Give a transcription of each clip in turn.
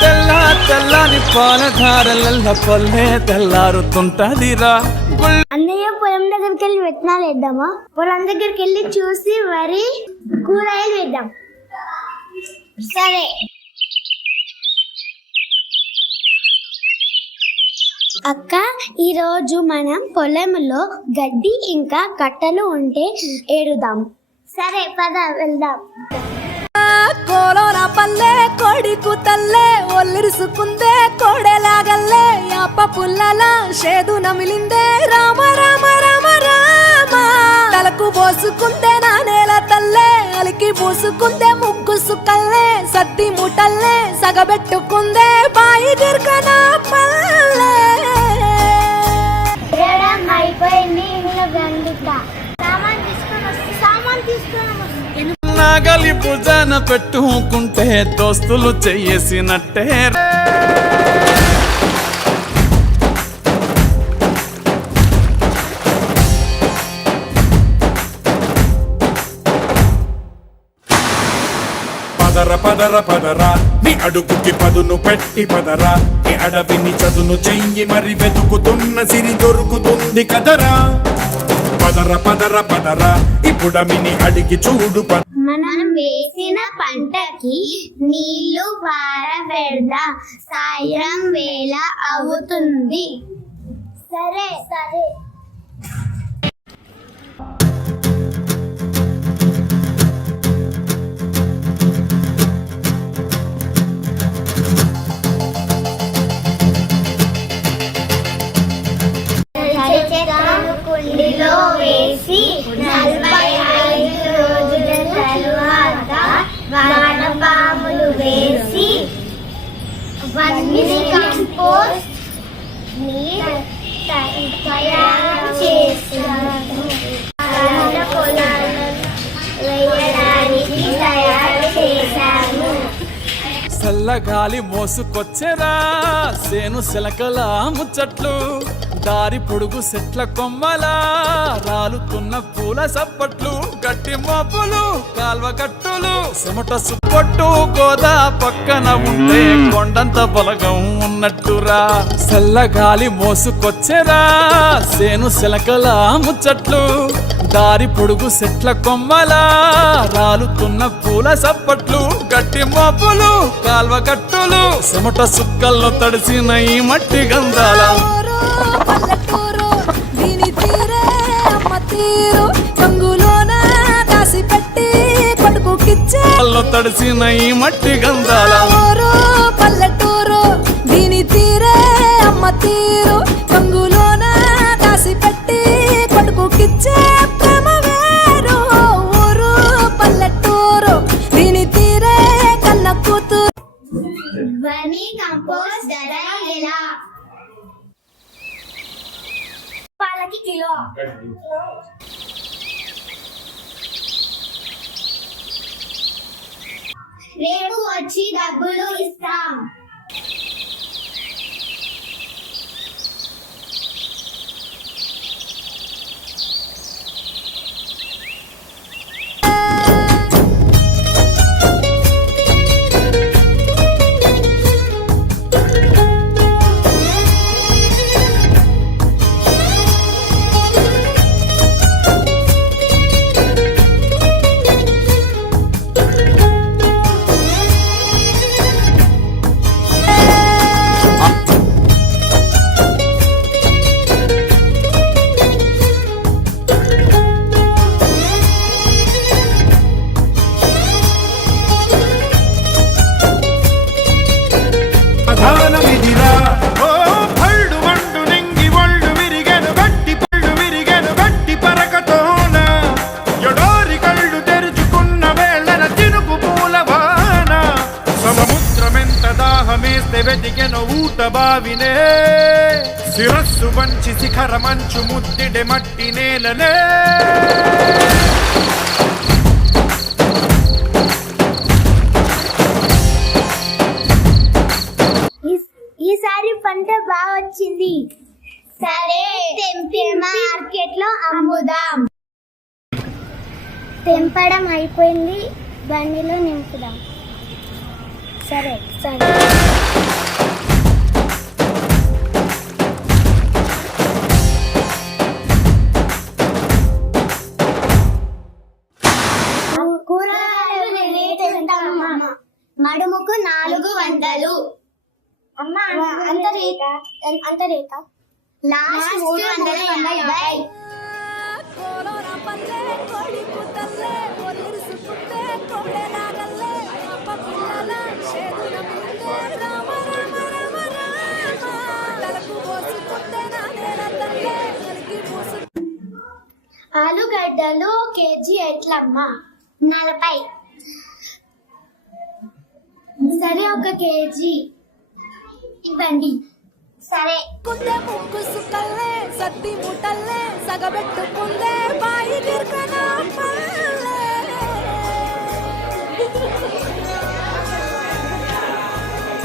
తెల్ల తెల్లని పాలధారల పల్లె తెల్లారుతుంటదిరా. అన్నయ్య పొలం దగ్గరికి వెళ్ళి విత్తనాలు వేద్దామా? పొలం దగ్గరికి వెళ్ళి చూసి వరి కూరగాయలు వేద్దాం. సరే. అక్క, ఈరోజు మనం పొలంలో గడ్డి ఇంకా కట్టలు ఉంటే ఏరుదాం. సరే పద వెళ్దాం. కోలోన పల్లె కొడికు తల్లే ఒల్లిరుసుకుందే కోడెలాగల్లే యాప పుల్లల షేదు నమిలిందే రామ రామ రామ రామ తలకు పోసుకుందే నా నేల తల్లే అలికి పూసుకుందే ముగ్గు సుక్కల్లే సద్ది ముటల్లే సగబెట్టుకుందే బాయి దిర్కన పల్లె అయిపోయింది. సామాన్ తీసుకొని నాగలి భుజాన పెట్టుకుంటే దోస్తులు చెయ్యేసినట్టే. పదర పదర పదరా నీ అడుగుకి పదును పెట్టి పదరా ఈ అడవిని చదును చెయ్యి మరి వెతుకుతున్న సిరి దొరుకుతుంది కదరా. పదర పదర పదరా ఇప్పుడమిని అడిగి చూడు. మనం వేసిన పంటకి నీళ్లు పారబెడదాం. సాయం వేళ అవుతుంది. సరే సరే. కుండిలో వేసి 45 రోజుల తరువాత వానపాములు వేసి వర్మి కంపోస్ట్ తయారు చేసాము. పొలాలను వేయడానికి తయారు చేశాము. చల్లగాలి మోసుకొచ్చెరా సేను శిలకల ముచ్చట్లు, దారి పొడుగు చెట్ల కొమ్మలా రాలుతున్న పూల సప్పట్లు, గట్టి మోపులు కాల్వ గట్టులు చెమట సుప్పొట్టు గోదా పక్కన ఉంటే కొండంత బలగం ఉన్నట్టురా. చల్లగాలి మోసుకొచ్చెరా సేను శిలకల ముచ్చట్లు, దారి పొడుగు చెట్ల కొమ్మలా రాలుతున్న పూల సప్పట్లు, గట్టి మోపులు కాల్వ గట్టులు చెమట సుక్కల్లో తడిసిన ఈ మట్టి గంధాల పల్లెటూరు దీని తీరే అమ్మ తీరు రంగులోన దాసి పెట్టి కొడుకుకిచ్చే తడిసిన ఈ మట్టి గంధాల ఊరు పల్లెటూరు దీని తీరే అమ్మ తీరు రంగులోన దాసి పెట్టి కొడుకుకిచ్చే ప్రేమ వేరు. ఊరు పల్లెటూరు దీని తీరే కన్న కూతురు. వర్మి కంపోస్ట్ ధర ఎలా? పాలకి కిలో. రేపు వచ్చి డబ్బులు ఇస్తాం. వెతికెను ఊట బావినే శిరస్సు వంచి శిఖర మంచు ముద్దిడే మట్టి నేలనే. ఈసారి పంట బాగా వచ్చింది. సరే, తెంపి మార్కెట్ లో అమ్ముదాం. తెంపడం అయిపోయింది, బండిలో నింపుదాం. సరే సరే. కూరగాయలు రేట్ ఎంత అమ్మా? మడుముకు 400. అమ్మా అంత రేటా? లాస్ట్ 350. కోలోన పల్లె కోడి కూతల్లే ఒలిరుసుకుంటే కోడెలాగల్లే అప్ప పిల్లల చేతుల ముందే రామ రామ రామ రామ తలకు పోసుకుంటే నా నేల తల్లే కలిగి పోసు ఆలుగడ్డలు కేజీ ఎట్లమ్మా? 40. సరే 1 కేజీ ఇవ్వండి. సరే. కుందే ముక్కు సుక్కల్లే సత్తి ముట్టల్లే సగబెట్టుకుందే బాయి గిర్కన పల్లె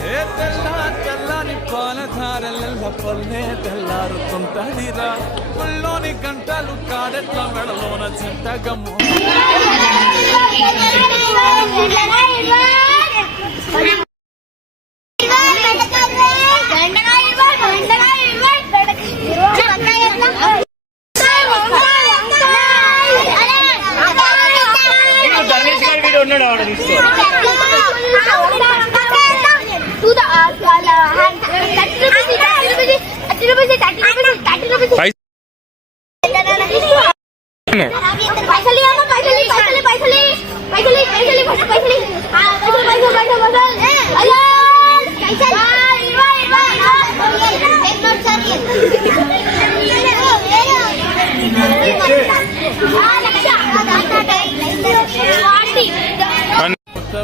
ఏ తెల్లని పాలధారల పల్లె తెల్లారుతుంటదిరా ఒళ్ళోని గంటలు కాడెట్ల మెడలోన చింతగమ్ము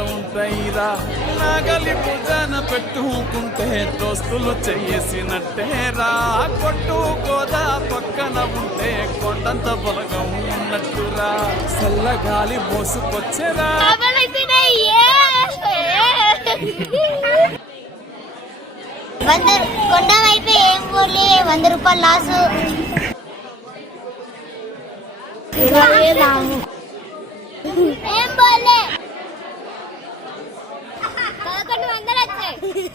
ఉంటాయిరా నాగలి భుజాన పెట్టుకుంటే దోస్తులు చెయ్యేసినట్టేరా కొట్టు గోదా పక్కన ఉంటే కొండంత బలగం ఉన్నట్టురా చల్లగాలి మోసుకొచ్చేరా కొండం అయిపోయి ఏం పోలే 100 రూపాయలు లాసు. 20,000 ఏం పోలే 1100 వచ్చాయి.